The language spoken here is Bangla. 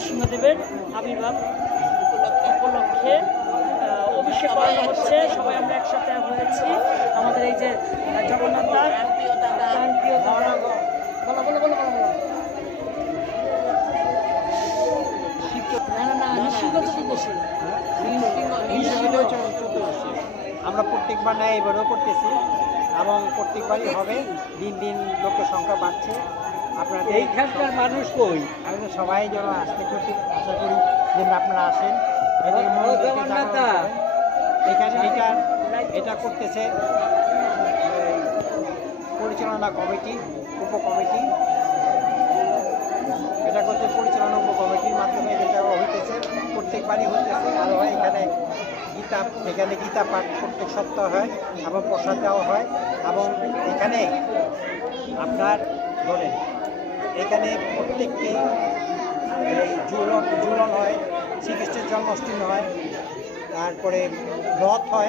নৃসিংহদেবের আবির্ভাব উপলক্ষে অভিষেক করানো হচ্ছে। সবাই আমরা একসাথে হয়েছি। আমাদের এই যে জগন্নাথ দাস প্রিয় দাদা, বলো বলো বলো বলো বলো। না না না, নৃসিংহ চতুর্দশী। আমরা প্রত্যেকবার না এবারও করতেছি এবং প্রত্যেকবারই হবে। দিন দিন লোকের সংখ্যা বাড়ছে। আপনার এইখানকার মানুষ কই? আমি সবাই যেন আসতে করতে আশা করি যেন আপনারা আসেন। এখানে এটা করতেছে পরিচালনা কমিটি, উপকমিটি। এটা করতে পরিচালনা উপকমিটির মাধ্যমে যেটা হইতেছে, প্রত্যেকবারই হইতেছে। আরও হয় এখানে গীতা পাঠ প্রত্যেক সপ্তাহ হয় এবং প্রসাদ দেওয়া হয়। এবং এখানে আপনার ধরেন এখানে প্রত্যেককেই ঝুলন হয়, শ্রীকৃষ্ণের জন্মাষ্টমী হয়, তারপরে রথ হয়।